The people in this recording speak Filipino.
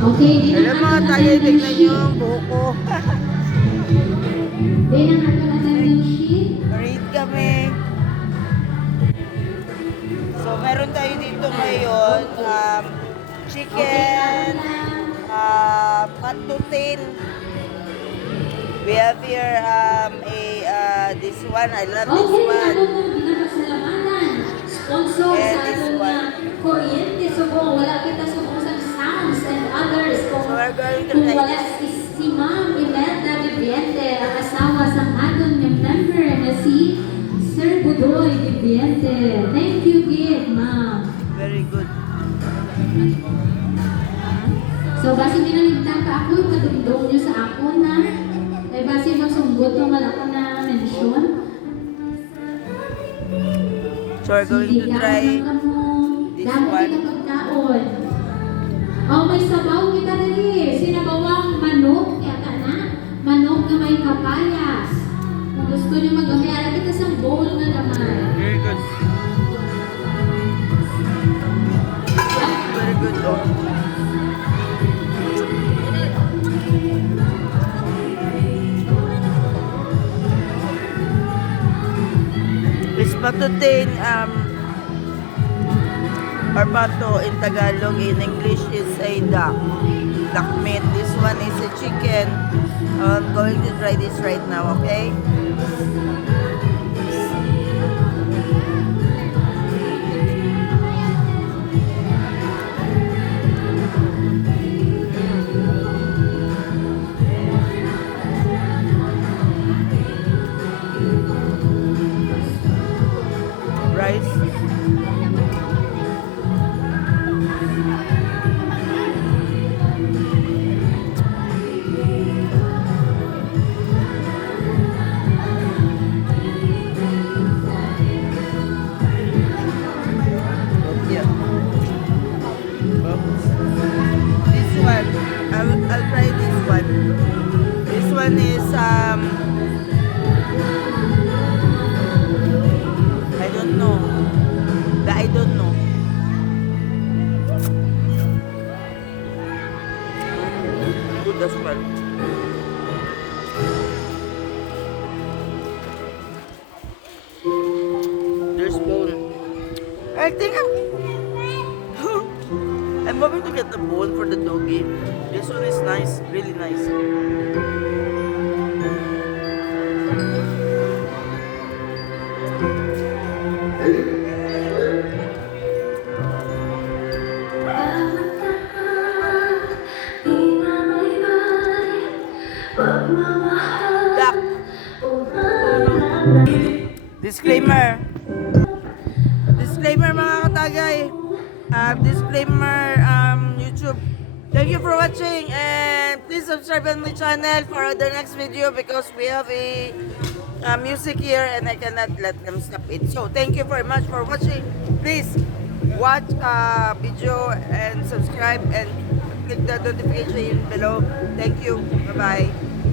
Okay, di Hello na mga tayo, tignan nyo ang buhok ko. Di na katulatan ng sheet. Read kami. So, meron tayo dito ngayon, chicken, patutin. We have here this one. I love this Okay, one. ano mo ginapasalamatan? Sponsor And sa this ato one. nga kuryente subong. Wala kita subong sa sounds and others. So, we're going to Kung try wala this. si Ma'am Imelda Viviente, ang asawa sa aton ng member na si Sir Budoy Viviente. Thank you, Gid, Ma'am. Very good. So, basi ginamigtan ka ako, madumdong nyo sa ako na. Eh, basi magsunggot nung wala ko na mention. So, we're going to try this Damo one. kita pagkaon. Oh, may sabaw kita dali. Sinabawang manok, yata na. Manok na may kapayas. Kung gusto nyo mag-amera kita sa bowl na naman. Very good. Very good. Oh. This patutin, or pato in Tagalog, in English is a duck meat. This one is a chicken. I'm going to try this right now, okay? Rice. Yeah. This one, I'll try this one. This one is I don't know. I don't know. Good as well. There's bone. I think I'm going to get the bone for the doggy. This one is nice, really nice. Duck. Disclaimer. Disclaimer mga katagay. Disclaimer YouTube. Thank you for watching and please subscribe on my channel for the next video because we have a music here and I cannot let them stop it. So thank you very much for watching. Please watch video and subscribe and click the notification below. Thank you. Bye bye.